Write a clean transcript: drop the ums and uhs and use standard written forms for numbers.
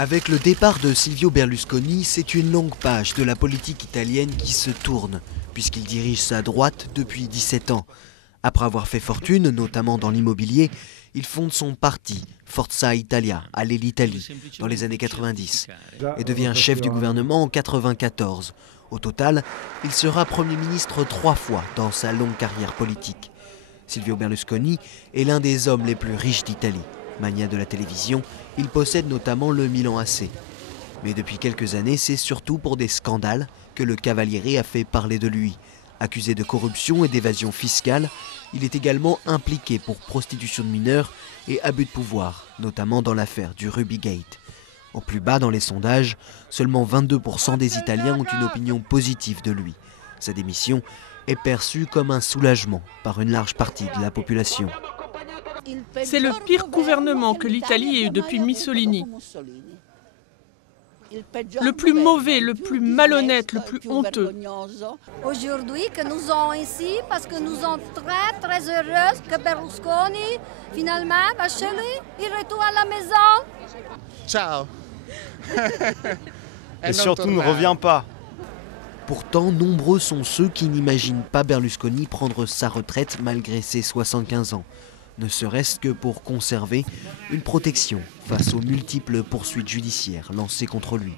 Avec le départ de Silvio Berlusconi, c'est une longue page de la politique italienne qui se tourne, puisqu'il dirige sa droite depuis 17 ans. Après avoir fait fortune, notamment dans l'immobilier, il fonde son parti, Forza Italia, Allez l'Italie, dans les années 90, et devient chef du gouvernement en 94. Au total, il sera Premier ministre 3 fois dans sa longue carrière politique. Silvio Berlusconi est l'un des hommes les plus riches d'Italie. Mania de la télévision, il possède notamment le Milan AC. Mais depuis quelques années, c'est surtout pour des scandales que le Cavaliere a fait parler de lui. Accusé de corruption et d'évasion fiscale, il est également impliqué pour prostitution de mineurs et abus de pouvoir, notamment dans l'affaire du Rubygate. Au plus bas dans les sondages, seulement 22% des Italiens ont une opinion positive de lui. Sa démission est perçue comme un soulagement par une large partie de la population. C'est le pire gouvernement que l'Italie ait eu depuis Mussolini. Le plus mauvais, le plus malhonnête, le plus honteux. Aujourd'hui que nous sommes ici parce que nous sommes très heureux que Berlusconi finalement va chez lui, il retourne à la maison. Ciao. Et surtout ne reviens pas. Pourtant, nombreux sont ceux qui n'imaginent pas Berlusconi prendre sa retraite malgré ses 75 ans. Ne serait-ce que pour conserver une protection face aux multiples poursuites judiciaires lancées contre lui.